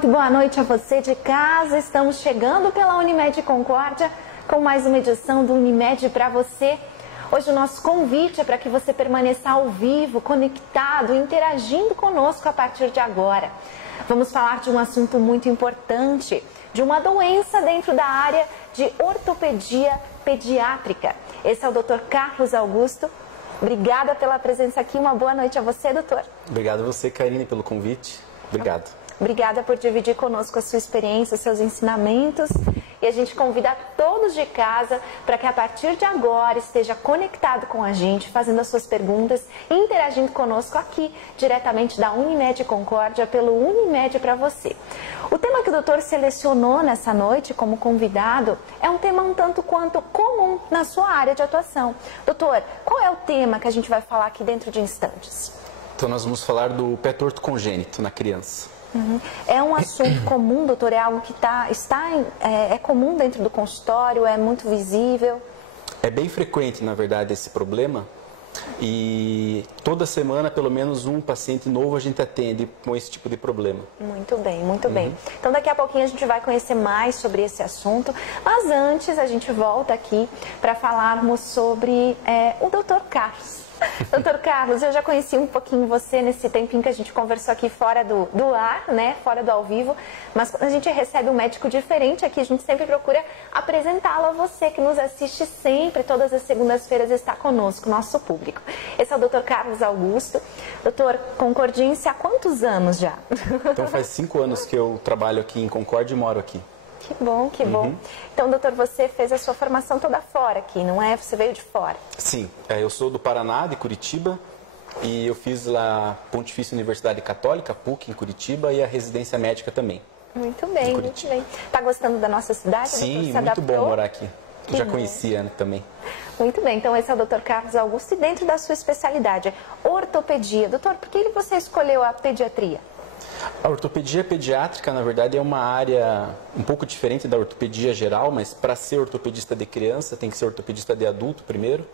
Boa noite a você de casa. Estamos chegando pela Unimed Concórdia com mais uma edição do Unimed para você. Hoje o nosso convite é para que você permaneça ao vivo, conectado, interagindo conosco a partir de agora. Vamos falar de um assunto muito importante, de uma doença dentro da área de ortopedia pediátrica. Esse é o Dr. Carlos Augusto. Obrigada pela presença aqui. Uma boa noite a você, doutor. Obrigado a você, Karine, pelo convite. Obrigado. Obrigada por dividir conosco a sua experiência, os seus ensinamentos. E a gente convida todos de casa para que a partir de agora esteja conectado com a gente, fazendo as suas perguntas e interagindo conosco aqui, diretamente da Unimed Concórdia, pelo Unimed para você. O tema que o doutor selecionou nessa noite como convidado é um tema um tanto quanto comum na sua área de atuação. Doutor, qual é o tema que a gente vai falar aqui dentro de instantes? Então nós vamos falar do pé torto congênito na criança. É um assunto comum, doutor? É algo que é comum dentro do consultório? É muito visível? É bem frequente, na verdade, esse problema. E toda semana, pelo menos um paciente novo a gente atende com esse tipo de problema. Muito bem, muito bem. Então daqui a pouquinho a gente vai conhecer mais sobre esse assunto. Mas antes a gente volta aqui para falarmos sobre o Dr. Carlos. Doutor Carlos, eu já conheci um pouquinho você nesse tempinho que a gente conversou aqui fora do ar, né? Fora do ao vivo. Mas quando a gente recebe um médico diferente aqui, a gente sempre procura apresentá-lo a você que nos assiste sempre, todas as segundas-feiras está conosco, nosso público. Esse é o Dr. Carlos Augusto. Doutor, concordiense há quantos anos já? Então faz 5 anos que eu trabalho aqui em Concórdia e moro aqui. Que bom, que bom. Então, doutor, você fez a sua formação toda fora aqui, não é? Você veio de fora? Sim, eu sou do Paraná, de Curitiba, e eu fiz lá a Pontifícia Universidade Católica, PUC, em Curitiba, e a residência médica também. Muito bem, muito bem. Está gostando da nossa cidade? Sim, muito bom morar aqui. Já conhecia, né, também. Muito bem, então esse é o Dr. Carlos Augusto, e dentro da sua especialidade, ortopedia. Doutor, por que você escolheu a pediatria? A ortopedia pediátrica, na verdade, é uma área um pouco diferente da ortopedia geral, mas para ser ortopedista de criança tem que ser ortopedista de adulto primeiro.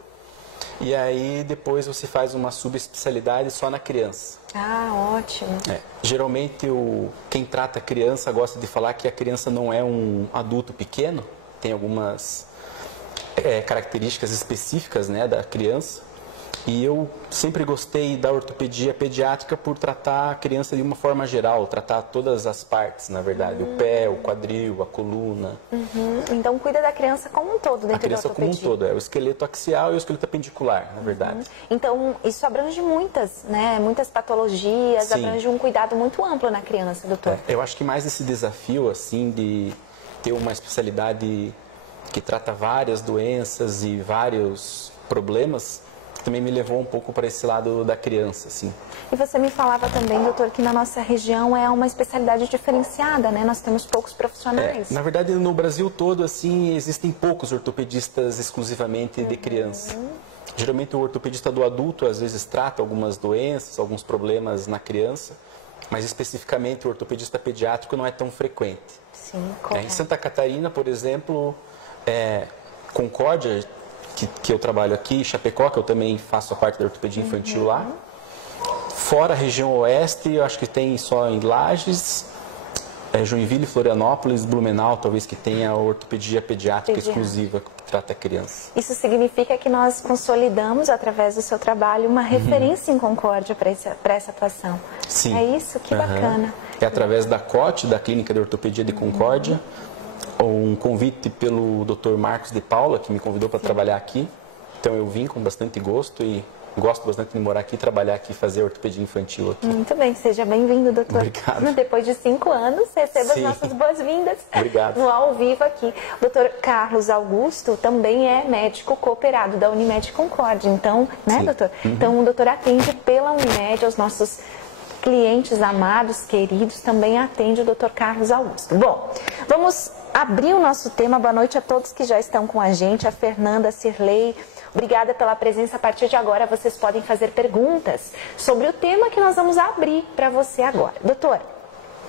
E aí depois você faz uma subespecialidade só na criança. Ah, ótimo. Geralmente quem trata a criança gosta de falar que a criança não é um adulto pequeno, tem algumas características específicas, né, da criança. E eu sempre gostei da ortopedia pediátrica por tratar a criança de uma forma geral, tratar todas as partes, na verdade, o pé, o quadril, a coluna. Então cuida da criança como um todo dentro da ortopedia? A criança como um todo, o esqueleto axial e o esqueleto apendicular, na verdade. Então isso abrange muitas patologias, Sim. Abrange um cuidado muito amplo na criança, doutor. Eu acho que mais esse desafio, assim, de ter uma especialidade que trata várias doenças e vários problemas, também me levou um pouco para esse lado da criança, assim. E você me falava também, doutor, que na nossa região é uma especialidade diferenciada, né? Nós temos poucos profissionais. Na verdade, no Brasil todo, assim, existem poucos ortopedistas exclusivamente de criança. Geralmente o ortopedista do adulto, às vezes, trata algumas doenças, alguns problemas na criança, mas especificamente o ortopedista pediátrico não é tão frequente. Sim, correto. Em Santa Catarina, por exemplo, Concórdia, que eu trabalho aqui, Chapecó, que eu também faço a parte da ortopedia infantil lá. Fora a região oeste, eu acho que tem só em Lages, Joinville, Florianópolis, Blumenau, talvez que tenha a ortopedia pediátrica exclusiva que trata a criança. Isso significa que nós consolidamos, através do seu trabalho, uma referência em Concórdia para essa atuação. Sim. É isso? Que bacana. É através da COT, da Clínica de Ortopedia de Concórdia, um convite pelo Dr. Marcos de Paula, que me convidou para trabalhar aqui. Então eu vim com bastante gosto e gosto bastante de morar aqui, trabalhar aqui, fazer ortopedia infantil aqui. Muito bem, seja bem-vindo, doutor. Obrigado. Depois de 5 anos, receba as nossas boas-vindas no ao vivo aqui. O doutor Carlos Augusto também é médico cooperado da Unimed Concórdia. Então, né, doutor? Então, o doutor atende pela Unimed aos nossos clientes amados, queridos, também atende o Dr. Carlos Augusto. Bom, vamos abrir o nosso tema. Boa noite a todos que já estão com a gente, a Fernanda, a Cirlei, Obrigada pela presença. A partir de agora, vocês podem fazer perguntas sobre o tema que nós vamos abrir para você agora. Doutor,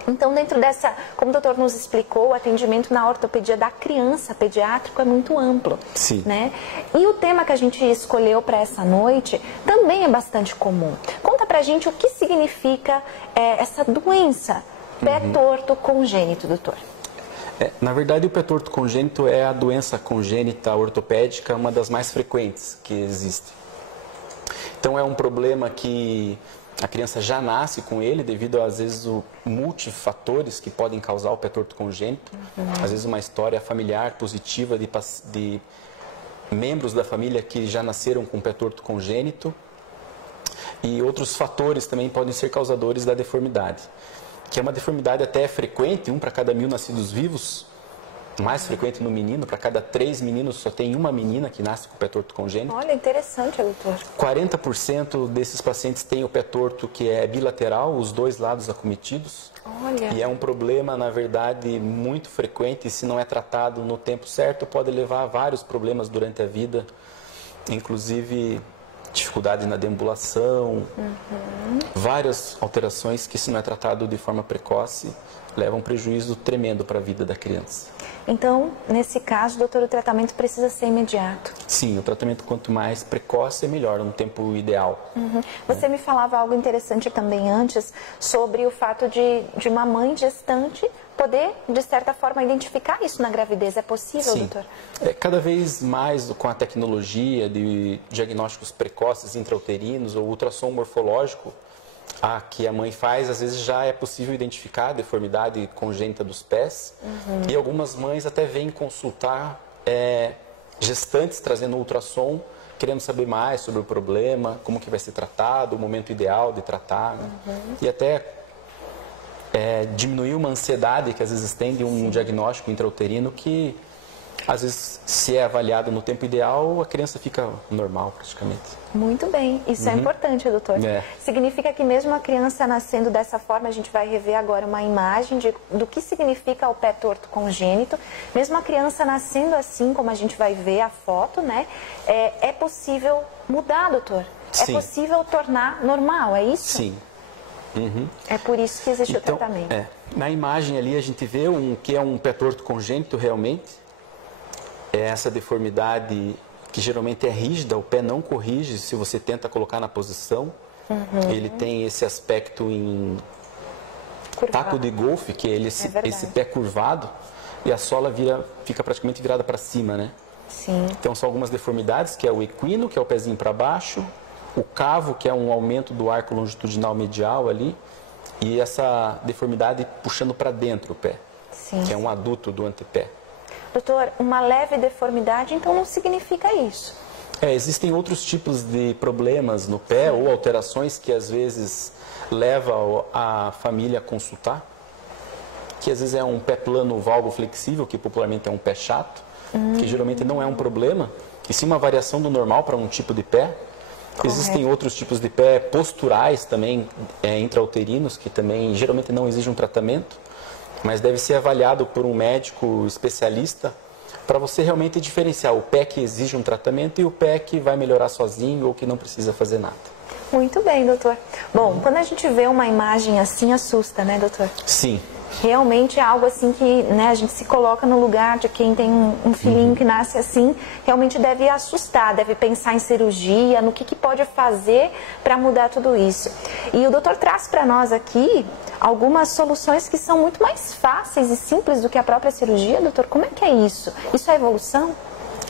então dentro dessa, como o doutor nos explicou, o atendimento na ortopedia da criança pediátrico é muito amplo. Sim. Né? E o tema que a gente escolheu para essa noite também é bastante comum. Conta pra gente o que significa essa doença, pé torto congênito, doutor. Na verdade, o pé torto congênito é a doença congênita ortopédica, uma das mais frequentes que existe. Então, é um problema que a criança já nasce com ele, devido, às vezes, a multifatores que podem causar o pé torto congênito. Às vezes, uma história familiar positiva de membros da família que já nasceram com pé torto congênito. E outros fatores também podem ser causadores da deformidade, que é uma deformidade até frequente, 1 para cada 1000 nascidos vivos, mais frequente no menino, para cada 3 meninos só tem uma menina que nasce com pé torto congênito. Olha, interessante, doutor. 40% desses pacientes têm o pé torto que é bilateral, os 2 lados acometidos. Olha. E é um problema, na verdade, muito frequente, e se não é tratado no tempo certo, pode levar a vários problemas durante a vida, inclusive dificuldade na deambulação, várias alterações que, se não é tratado de forma precoce, levam um prejuízo tremendo para a vida da criança. Então, nesse caso, doutor, o tratamento precisa ser imediato. Sim, o tratamento quanto mais precoce é melhor, um tempo ideal. Você me falava algo interessante também antes sobre o fato de uma mãe gestante poder, de certa forma, identificar isso na gravidez. É possível, Sim. doutor? Cada vez mais com a tecnologia de diagnósticos precoces intrauterinos ou ultrassom morfológico, que a mãe faz, às vezes já é possível identificar a deformidade congênita dos pés. E algumas mães até vêm consultar gestantes trazendo ultrassom, querendo saber mais sobre o problema, como que vai ser tratado, o momento ideal de tratar, né? E até diminuir uma ansiedade que às vezes tem de um diagnóstico intrauterino que, às vezes, se é avaliado no tempo ideal, a criança fica normal praticamente. Muito bem, isso é importante, doutor. Significa que mesmo a criança nascendo dessa forma, a gente vai rever agora uma imagem do que significa o pé torto congênito. Mesmo a criança nascendo assim, como a gente vai ver a foto, né? É possível mudar, doutor? Sim. É possível tornar normal, é isso? Sim. É por isso que existe o tratamento. Na imagem ali a gente vê que é um pé torto congênito realmente. É essa deformidade que geralmente é rígida, o pé não corrige se você tenta colocar na posição. Ele tem esse aspecto em taco de golfe, que é esse pé curvado, e a sola fica praticamente virada para cima, né? Sim. Então são algumas deformidades, que é o equino, que é o pezinho para baixo, o cavo, que é um aumento do arco longitudinal medial ali, e essa deformidade puxando para dentro o pé, que é um aduto do antepé. Doutor, uma leve deformidade, então não significa isso? Existem outros tipos de problemas no pé ou alterações que às vezes levam a família a consultar, que às vezes é um pé plano valgo flexível, que popularmente é um pé chato, que geralmente não é um problema, e sim uma variação do normal para um tipo de pé. Existem outros tipos de pé posturais também, intrauterinos, que também geralmente não exigem um tratamento, mas deve ser avaliado por um médico especialista para você realmente diferenciar o pé que exige um tratamento e o pé que vai melhorar sozinho ou que não precisa fazer nada. Muito bem, doutor. Bom, quando a gente vê uma imagem assim, assusta, né, doutor? Sim. Realmente é algo assim que, né, a gente se coloca no lugar de quem tem um filhinho que nasce assim, realmente deve assustar, deve pensar em cirurgia, no que pode fazer para mudar tudo isso. E o doutor traz para nós aqui algumas soluções que são muito mais fáceis e simples do que a própria cirurgia, doutor. Como é que é isso? Isso é evolução?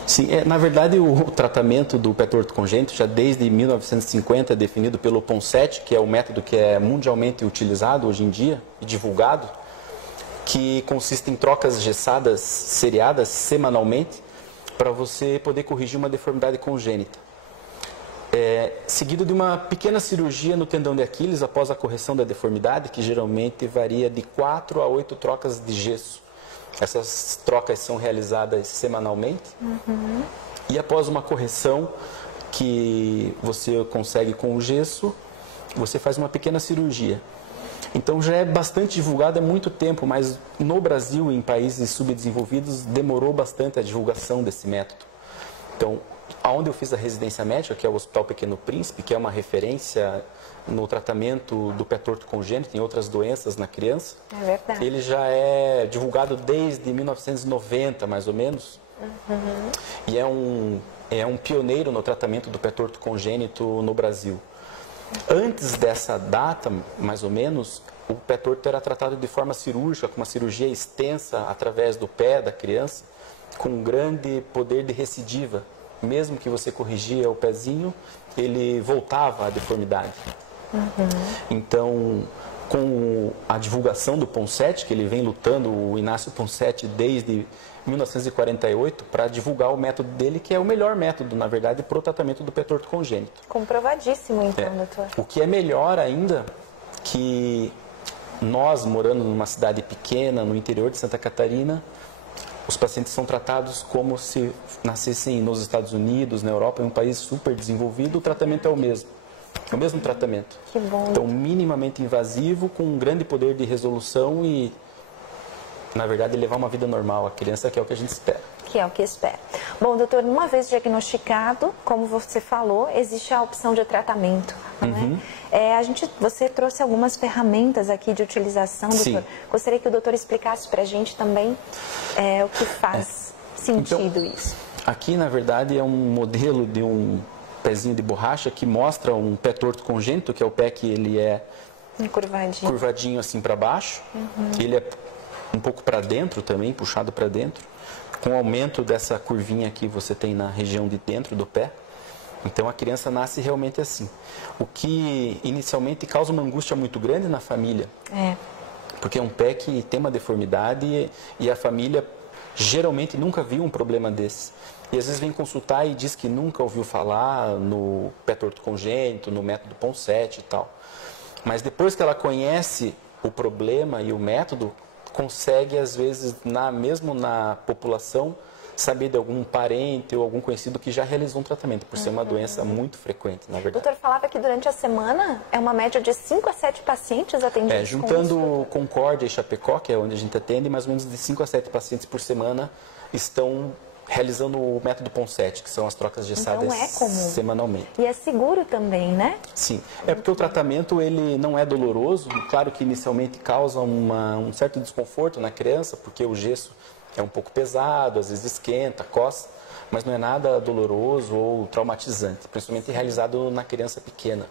Sim, na verdade o tratamento do pé torto congênito já desde 1950 é definido pelo Ponseti, que é o método que é mundialmente utilizado hoje em dia e divulgado, que consiste em trocas gessadas seriadas semanalmente para você poder corrigir uma deformidade congênita. Seguido de uma pequena cirurgia no tendão de Aquiles após a correção da deformidade, que geralmente varia de 4 a 8 trocas de gesso. Essas trocas são realizadas semanalmente. E após uma correção que você consegue com o gesso, você faz uma pequena cirurgia. Então já é bastante divulgado há muito tempo, mas no Brasil, em países subdesenvolvidos, demorou bastante a divulgação desse método. Então, onde eu fiz a residência médica, que é o Hospital Pequeno Príncipe, que é uma referência no tratamento do pé torto congênito e outras doenças na criança. É verdade. Ele já é divulgado desde 1990, mais ou menos. E é um pioneiro no tratamento do pé torto congênito no Brasil. Antes dessa data, mais ou menos, o pé torto era tratado de forma cirúrgica, com uma cirurgia extensa através do pé da criança, com um grande poder de recidiva. Mesmo que você corrigia o pezinho, ele voltava à deformidade. Então, com a divulgação do Ponseti, que ele vem lutando, o Inácio Ponseti, desde 1948, para divulgar o método dele, que é o melhor método, na verdade, para o tratamento do pé torto congênito. Comprovadíssimo, então, doutor. O que é melhor ainda, que nós, morando numa cidade pequena, no interior de Santa Catarina, os pacientes são tratados como se nascessem nos Estados Unidos, na Europa, em um país super desenvolvido, o tratamento é o mesmo. É o mesmo tratamento. Que bom. Então, minimamente invasivo, com um grande poder de resolução e, na verdade, levar uma vida normal. A criança que é o que a gente espera. Que é o que espera. Bom, doutor, uma vez diagnosticado, como você falou, existe a opção de tratamento, não é? Você trouxe algumas ferramentas aqui de utilização, doutor. Sim. Gostaria que o doutor explicasse para a gente também o que faz sentido isso. Aqui, na verdade, é um modelo de um pezinho de borracha que mostra um pé torto congênito, que é o pé que ele é curvadinho assim para baixo. Ele é um pouco para dentro também, puxado para dentro, com o aumento dessa curvinha que você tem na região de dentro do pé. Então a criança nasce realmente assim. O que inicialmente causa uma angústia muito grande na família. Porque é um pé que tem uma deformidade e a família geralmente nunca viu um problema desse. E às vezes vem consultar e diz que nunca ouviu falar no pé torto congênito, no método Ponseti e tal. Mas depois que ela conhece o problema e o método, consegue às vezes, mesmo na população, saber de algum parente ou algum conhecido que já realizou um tratamento, por ser uma doença muito frequente, na O verdade. doutor falava que durante a semana é uma média de 5 a 7 pacientes atendidos. Juntando Concórdia e Chapecó, que é onde a gente atende, mais ou menos de 5 a 7 pacientes por semana estão realizando o método Ponseti, que são as trocas gessadas semanalmente. E é seguro também, né? Sim, é porque o tratamento ele não é doloroso, claro que inicialmente causa um certo desconforto na criança, porque o gesso é um pouco pesado, às vezes esquenta, coça, mas não é nada doloroso ou traumatizante, principalmente realizado na criança pequena.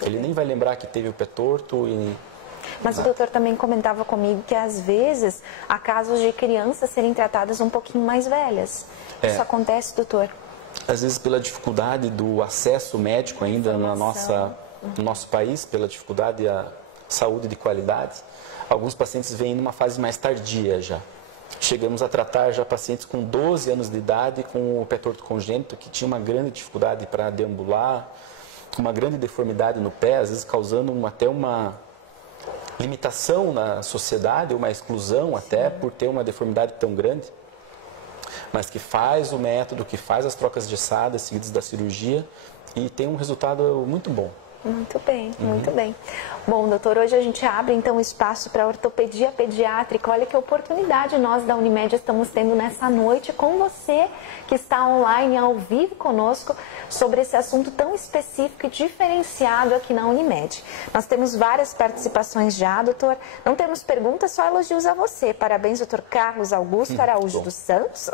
Ele nem vai lembrar que teve o pé torto e... Mas o doutor também comentava comigo que às vezes há casos de crianças serem tratadas um pouquinho mais velhas. Isso acontece, doutor? Às vezes pela dificuldade do acesso médico ainda no nosso país, pela dificuldade à saúde de qualidade, alguns pacientes vêm numa fase mais tardia já. Chegamos a tratar já pacientes com 12 anos de idade com o pé torto congênito, que tinha uma grande dificuldade para deambular, uma grande deformidade no pé, às vezes causando até uma limitação na sociedade, uma exclusão até por ter uma deformidade tão grande, mas que faz o método, que faz as trocas gessadas seguidas da cirurgia e tem um resultado muito bom. Muito bem, muito bem. Bom, doutor, hoje a gente abre então espaço para ortopedia pediátrica. Olha que oportunidade nós da Unimed estamos tendo nessa noite com você que está online, ao vivo conosco, sobre esse assunto tão específico e diferenciado aqui na Unimed. Nós temos várias participações já, doutor. Não temos perguntas, só elogios a você. Parabéns, doutor Carlos Augusto Araújo dos Santos.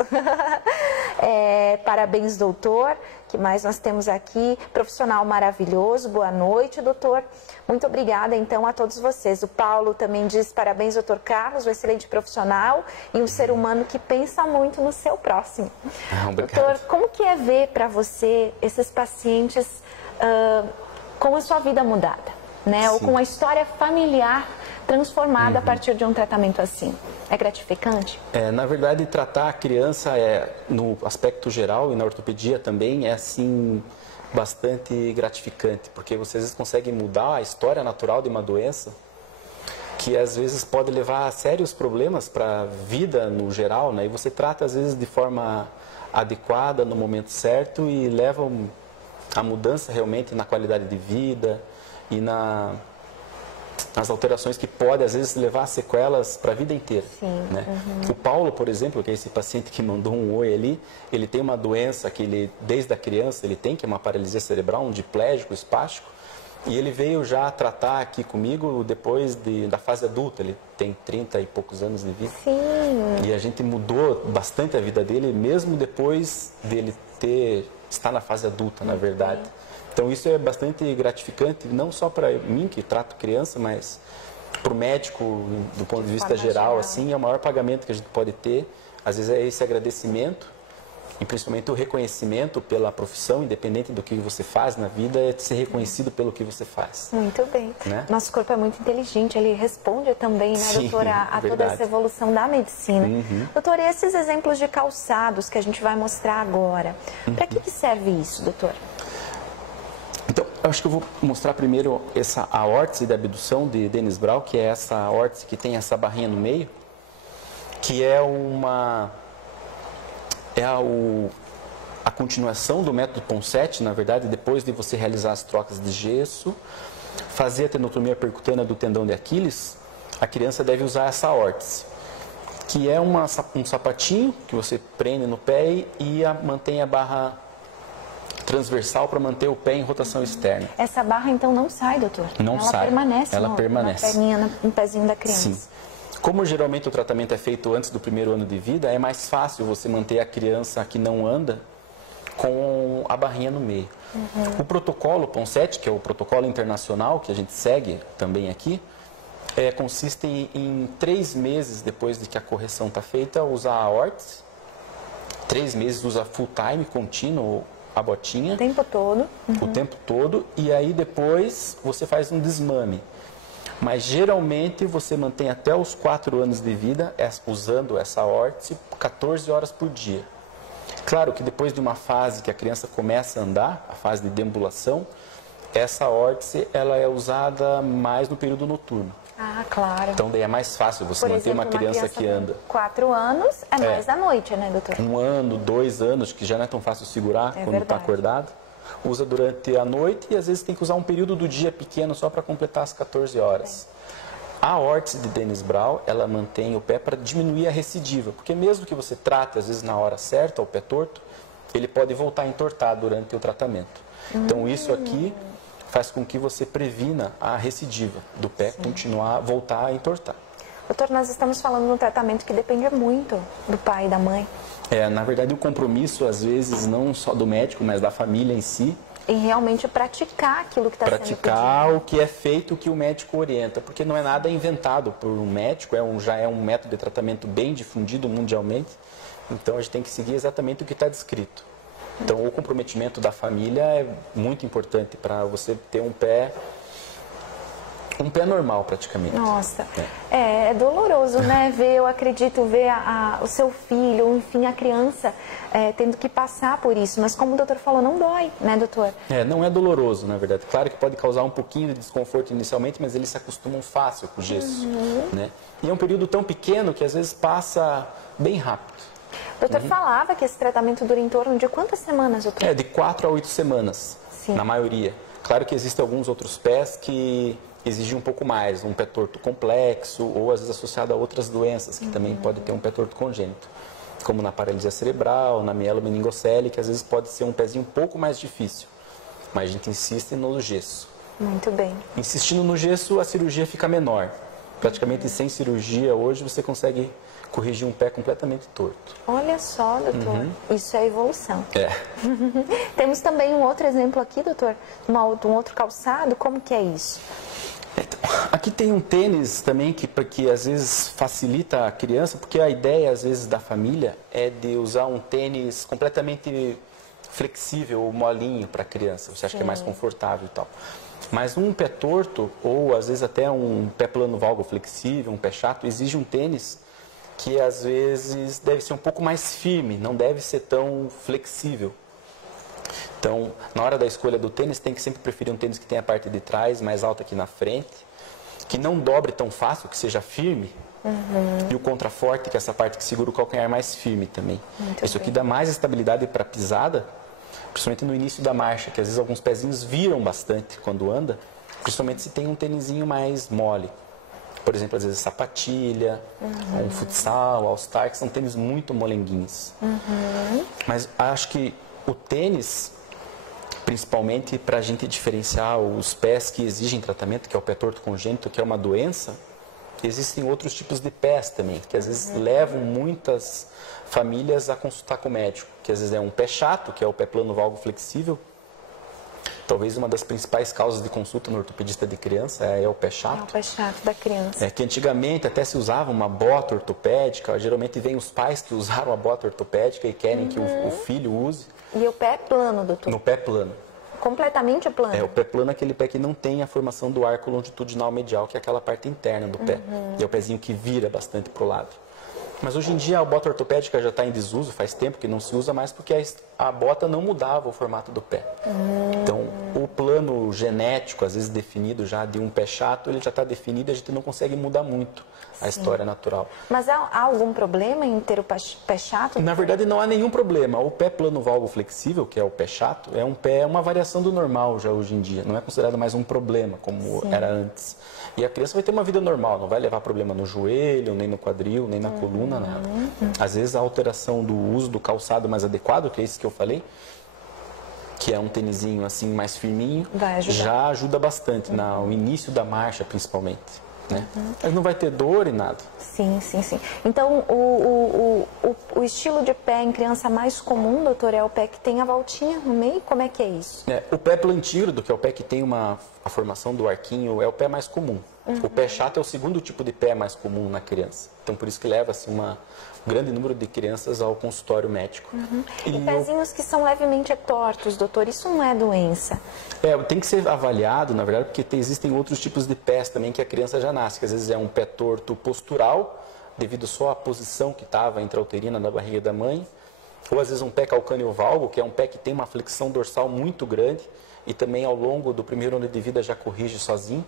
Parabéns, doutor. Que mais nós temos aqui? Profissional maravilhoso, boa noite, doutor. Muito obrigada, então, a todos vocês. O Paulo também diz parabéns, doutor Carlos, um excelente profissional e um ser humano que pensa muito no seu próximo. Doutor, como que é ver para você esses pacientes com a sua vida mudada, né? Ou com a história familiar transformada a partir de um tratamento assim? É gratificante? Na verdade, tratar a criança no aspecto geral e na ortopedia também é assim bastante gratificante, porque você às vezes consegue mudar a história natural de uma doença que às vezes pode levar a sérios problemas para a vida no geral, né? E você trata às vezes de forma adequada, no momento certo e leva a mudança realmente na qualidade de vida e as alterações que podem, às vezes, levar a sequelas para a vida inteira. Sim. Né? O Paulo, por exemplo, que é esse paciente que mandou um oi ali, ele tem uma doença que ele, desde a criança, ele tem, que é uma paralisia cerebral, um diplégico espástico, e ele veio já tratar aqui comigo depois da fase adulta. Ele tem 30 e poucos anos de vida. Sim. E a gente mudou bastante a vida dele, mesmo depois dele estar na fase adulta, na verdade. Então isso é bastante gratificante, não só para mim, que trato criança, mas para o médico, do ponto de vista geral, assim, é o maior pagamento que a gente pode ter. Às vezes é esse agradecimento, e principalmente o reconhecimento pela profissão, independente do que você faz na vida, é ser reconhecido pelo que você faz. Muito bem. Né? Nosso corpo é muito inteligente, ele responde também, né, Sim, doutora, a toda essa evolução da medicina. Doutor, e esses exemplos de calçados que a gente vai mostrar agora, para que serve isso, doutor? Então, eu acho que eu vou mostrar primeiro a órtese da abdução de Dennis Brown, que é essa órtese que tem essa barrinha no meio, que é a continuação do método Ponseti, na verdade, depois de você realizar as trocas de gesso, fazer a tenotomia percutânea do tendão de Aquiles, a criança deve usar essa órtese, que é um sapatinho que você prende no pé e mantém a barra transversal para manter o pé em rotação externa. Essa barra, então, não sai, doutor? Não sai. Ela permanece. Na perninha, no pezinho da criança. Sim. Como geralmente o tratamento é feito antes do primeiro ano de vida, é mais fácil você manter a criança que não anda com a barrinha no meio. O protocolo Ponseti, que é o protocolo internacional que a gente segue também aqui, consiste em 3 meses depois de que a correção está feita, usar a órtese, 3 meses usa full time, contínuo, a botinha. O tempo todo. O tempo todo, e aí depois você faz um desmame. Mas geralmente você mantém até os 4 anos de vida usando essa órtese 14 horas por dia. Claro que depois de uma fase que a criança começa a andar, a fase de deambulação, essa órtese ela é usada mais no período noturno. Ah, claro. Então daí é mais fácil você manter uma criança que anda. 4 anos é mais à noite, né, doutor? 1 ano, 2 anos, que já não é tão fácil segurar quando está acordado. Usa durante a noite e às vezes tem que usar um período do dia pequeno só para completar as 14 horas. A órtese de Dennis Brown, ela mantém o pé para diminuir a recidiva, porque mesmo que você trate às vezes na hora certa, o pé torto, ele pode voltar a entortar durante o tratamento. Então isso aqui faz com que você previna a recidiva do pé voltar a entortar. Doutor, nós estamos falando de um tratamento que depende muito do pai e da mãe. Na verdade, o compromisso, às vezes, não só do médico, mas da família em si. Em realmente praticar aquilo que está sendo pedido. Praticar o que é feito, o que o médico orienta, porque não é nada inventado por um médico, já é um método de tratamento bem difundido mundialmente, então a gente tem que seguir exatamente o que está descrito. Então, o comprometimento da família é muito importante para você ter um pé normal, praticamente. Nossa, é doloroso, né? Eu acredito, ver o seu filho, enfim, a criança tendo que passar por isso. Mas como o doutor falou, não dói, né, doutor? Não é doloroso, na verdade. Claro que pode causar um pouquinho de desconforto inicialmente, mas eles se acostumam fácil com o gesso, né? E é um período tão pequeno que às vezes passa bem rápido. O doutor falava que esse tratamento dura em torno de quantas semanas, doutor? De 4 a 8 semanas, na maioria. Claro que existem alguns outros pés que exigem um pouco mais, um pé torto complexo ou às vezes associado a outras doenças que também pode ter um pé torto congênito, como na paralisia cerebral, na mielomeningocele, que às vezes pode ser um pezinho um pouco mais difícil, mas a gente insiste no gesso. Muito bem. Insistindo no gesso, a cirurgia fica menor. Praticamente sem cirurgia hoje você consegue corrigir um pé completamente torto. Olha só, doutor, isso é evolução. Temos também um outro exemplo aqui, doutor, um outro calçado, como que é isso? Aqui tem um tênis também que às vezes facilita a criança, porque a ideia às vezes da família é de usar um tênis completamente flexível, molinho para a criança, você acha que é mais confortável e tal. Mas um pé torto, ou às vezes até um pé plano valgo flexível, um pé chato, exige um tênis que às vezes deve ser um pouco mais firme, não deve ser tão flexível. Então, na hora da escolha do tênis, tem que sempre preferir um tênis que tenha a parte de trás mais alta aqui na frente, que não dobre tão fácil, que seja firme, e o contraforte, que é essa parte que segura o calcanhar mais firme também. Isso aqui dá mais estabilidade para a pisada, principalmente no início da marcha, que às vezes alguns pezinhos viram bastante quando anda, principalmente se tem um tênisinho mais mole. Por exemplo, às vezes sapatilha, um futsal, all-star, que são tênis muito molenguinhos. Mas acho que o tênis, principalmente para a gente diferenciar os pés que exigem tratamento, que é o pé torto congênito, que é uma doença, existem outros tipos de pés também, que às vezes levam muitas famílias a consultar com o médico, que às vezes é um pé chato, que é o pé plano valgo flexível. Talvez uma das principais causas de consulta no ortopedista de criança é o pé chato. É o pé chato da criança. Que antigamente até se usava uma bota ortopédica, geralmente vem os pais que usaram a bota ortopédica e querem que o filho use. E o pé é plano, doutor? No pé plano. Completamente plano? O pé plano é aquele pé que não tem a formação do arco longitudinal medial, que é aquela parte interna do pé. E é o pezinho que vira bastante para o lado. Mas hoje em dia a bota ortopédica já está em desuso, faz tempo que não se usa mais, porque a bota não mudava o formato do pé. Então, o plano genético, às vezes definido já de um pé chato, ele já está definido e a gente não consegue mudar muito a história natural. Mas há algum problema em ter o pé chato? Na verdade, não há nenhum problema. O pé plano valgo flexível, que é o pé chato, é uma variação do normal já hoje em dia. Não é considerado mais um problema, como era antes. E a criança vai ter uma vida normal, não vai levar problema no joelho, nem no quadril, nem na coluna, nada. Às vezes a alteração do uso do calçado mais adequado, que é esse que eu falei, que é um tênisinho assim mais firminho, já ajuda bastante no início da marcha, principalmente. Né? Mas não vai ter dor e nada. Sim. Então, o estilo de pé em criança mais comum, doutor, é o pé que tem a voltinha no meio? Como é que é isso? O pé plantígrado, que é o pé que tem a formação do arquinho, é o pé mais comum. O pé chato é o segundo tipo de pé mais comum na criança. Então, por isso que leva-se um grande número de crianças ao consultório médico. E pezinhos que são levemente tortos, doutor, isso não é doença? Tem que ser avaliado, na verdade, porque existem outros tipos de pés também que a criança já nasce, que às vezes é um pé torto postural, devido só à posição que estava intrauterina na barriga da mãe, ou às vezes um pé calcâneo valgo, que é um pé que tem uma flexão dorsal muito grande e também ao longo do primeiro ano de vida já corrige sozinho.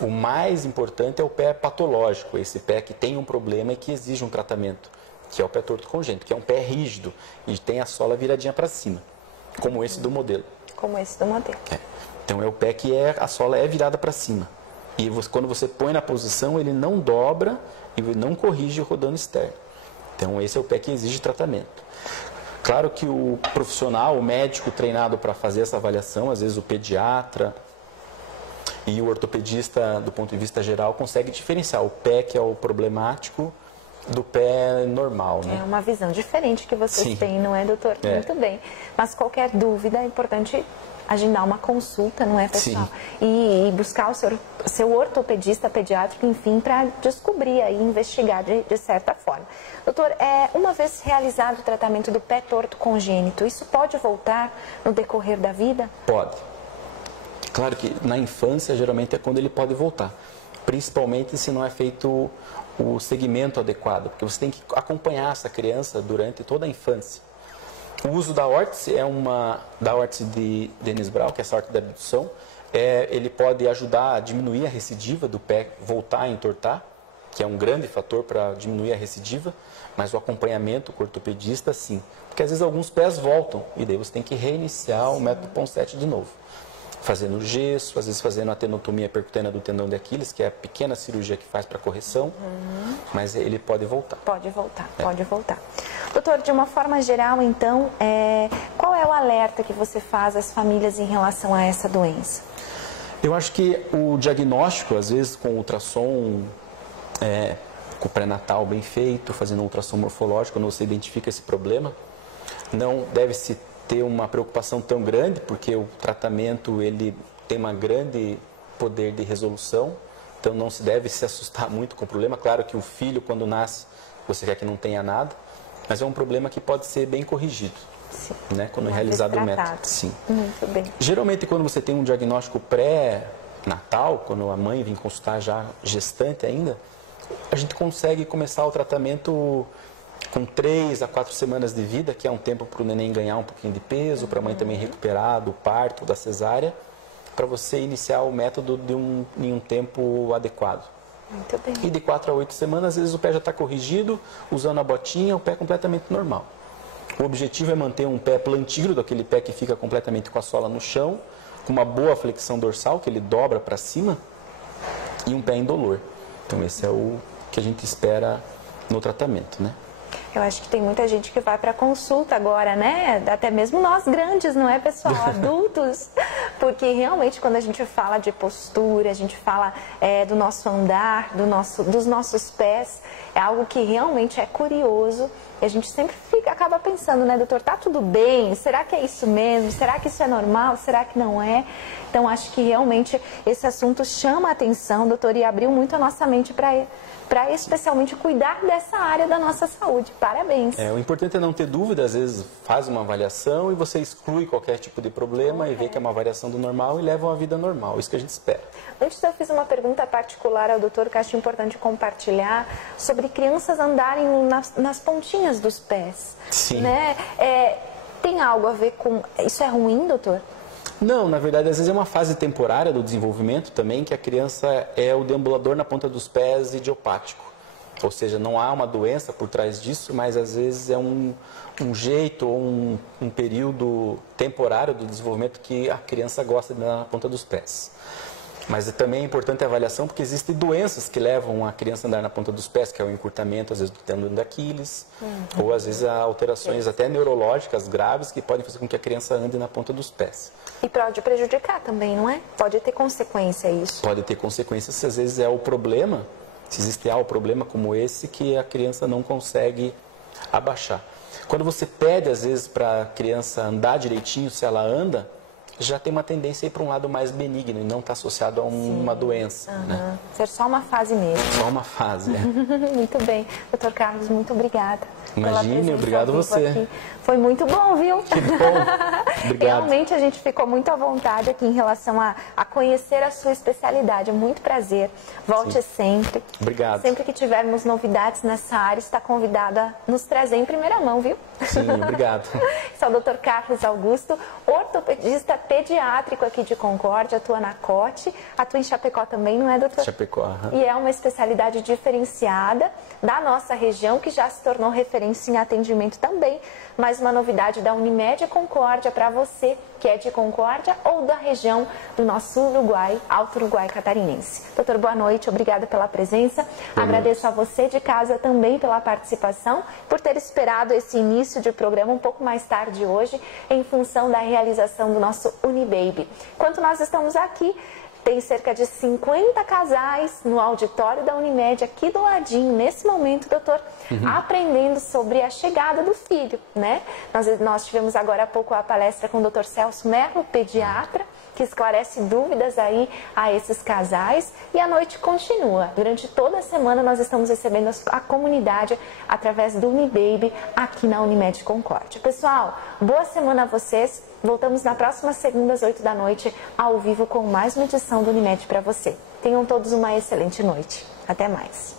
O mais importante é o pé patológico, esse pé que tem um problema e que exige um tratamento, que é o pé torto congênito, que é um pé rígido e tem a sola viradinha para cima, como esse do modelo. Como esse do modelo. Então é o pé que a sola é virada para cima. E quando você põe na posição, ele não dobra e não corrige rodando externo. Então esse é o pé que exige tratamento. Claro que o profissional, o médico treinado para fazer essa avaliação, às vezes o pediatra e o ortopedista, do ponto de vista geral, consegue diferenciar o pé que é o problemático do pé normal, né? É uma visão diferente que vocês têm, não é, doutor? Muito bem. Mas qualquer dúvida é importante agendar uma consulta, não é, pessoal? E buscar o seu ortopedista pediátrico, enfim, para descobrir e investigar de certa forma. Doutor, uma vez realizado o tratamento do pé torto congênito, isso pode voltar no decorrer da vida? Pode. Claro que na infância, geralmente, é quando ele pode voltar. Principalmente se não é feito o segmento adequado, porque você tem que acompanhar essa criança durante toda a infância. O uso da órtese da órtese de Dennis Brown, que é essa órtese da abdução, ele pode ajudar a diminuir a recidiva do pé voltar a entortar, que é um grande fator para diminuir a recidiva, mas o acompanhamento com o ortopedista, sim. Porque às vezes alguns pés voltam e daí você tem que reiniciar o método Ponseti de novo. Fazendo gesso, às vezes fazendo a tenotomia percutânea do tendão de Aquiles, que é a pequena cirurgia que faz para correção, mas ele pode voltar. Pode voltar. Doutor, de uma forma geral, então, qual é o alerta que você faz às famílias em relação a essa doença? Eu acho que o diagnóstico, às vezes com ultrassom, com o pré-natal bem feito, fazendo um ultrassom morfológico, quando você identifica esse problema, não deve-se ter uma preocupação tão grande, porque o tratamento ele tem um grande poder de resolução, então não se deve se assustar muito com o problema. Claro que o filho, quando nasce, você quer que não tenha nada, mas é um problema que pode ser bem corrigido, né, quando é realizado o método. Sim. Muito bem. Geralmente, quando você tem um diagnóstico pré-natal, quando a mãe vem consultar já gestante ainda, a gente consegue começar o tratamento com 3 a 4 semanas de vida, que é um tempo para o neném ganhar um pouquinho de peso, para a mãe também recuperar do parto, da cesárea, para você iniciar o método em um tempo adequado. Muito bem. E de 4 a 8 semanas, às vezes o pé já está corrigido, usando a botinha, o pé é completamente normal. O objetivo é manter um pé plantígrado, aquele pé que fica completamente com a sola no chão, com uma boa flexão dorsal, que ele dobra para cima, e um pé indolor. Então esse é o que a gente espera no tratamento, né? Eu acho que tem muita gente que vai para consulta agora, né? Até mesmo nós grandes, não é, pessoal? Adultos. Porque realmente quando a gente fala de postura, a gente fala do nosso andar, dos nossos pés, é algo que realmente é curioso. E a gente sempre acaba pensando, né, doutor, tá tudo bem? Será que é isso mesmo? Será que isso é normal? Será que não é? Então, acho que realmente esse assunto chama a atenção, doutor, e abriu muito a nossa mente para especialmente cuidar dessa área da nossa saúde. Parabéns. O importante é não ter dúvida, às vezes faz uma avaliação e você exclui qualquer tipo de problema e vê que é uma variação do normal e leva uma vida normal, isso que a gente espera. Antes eu fiz uma pergunta particular ao doutor que acho importante compartilhar sobre crianças andarem nas pontinhas dos pés. Sim. Né? Tem algo a ver com... Isso é ruim, doutor? Não, na verdade, às vezes é uma fase temporária do desenvolvimento também, que a criança é o deambulador na ponta dos pés idiopático. Ou seja, não há uma doença por trás disso, mas às vezes é um jeito ou um período temporário do desenvolvimento que a criança gosta de dar na ponta dos pés. Mas também é importante a avaliação porque existem doenças que levam a criança a andar na ponta dos pés, que é o encurtamento, às vezes, do tendão de Aquiles, ou às vezes alterações até neurológicas graves que podem fazer com que a criança ande na ponta dos pés. E pode prejudicar também, não é? Pode ter consequência isso. Pode ter consequências se às vezes é o problema, se existe um problema como esse, que a criança não consegue abaixar. Quando você pede, às vezes, para a criança andar direitinho, se ela anda, já tem uma tendência a ir para um lado mais benigno e não está associado a uma doença. Né? Ser só uma fase mesmo. Só uma fase, Muito bem. Doutor Carlos, muito obrigada. Imagine, obrigado a você. Aqui. Foi muito bom, viu? Que bom. Obrigado. Realmente a gente ficou muito à vontade aqui em relação a conhecer a sua especialidade. É muito prazer. Volte sempre. Obrigado. Sempre que tivermos novidades nessa área, está convidada a nos trazer em primeira mão, viu? Sim, obrigado. Esse é o Dr. Carlos Augusto, ortopedista pediátrico aqui de Concórdia, atua na COT, atua em Chapecó também, não é, doutor? Chapecó. E é uma especialidade diferenciada da nossa região, que já se tornou referência em atendimento também. Mais uma novidade da Unimed Concórdia para você que é de Concórdia ou da região do nosso Uruguai, Alto Uruguai Catarinense. Doutor, boa noite, obrigada pela presença. Agradeço a você de casa também pela participação, por ter esperado esse início de programa um pouco mais tarde hoje, em função da realização do nosso Unibaby. Enquanto nós estamos aqui, tem cerca de 50 casais no auditório da Unimed, aqui do ladinho, nesse momento, doutor, aprendendo sobre a chegada do filho, né? Nós tivemos agora há pouco a palestra com o doutor Celso Merlo, pediatra, que esclarece dúvidas aí a esses casais, e a noite continua. Durante toda a semana nós estamos recebendo a comunidade através do Unibaby aqui na Unimed Concórdia. Pessoal, boa semana a vocês. Voltamos na próxima segunda às 8 da noite, ao vivo, com mais uma edição do Unimed para você. Tenham todos uma excelente noite. Até mais.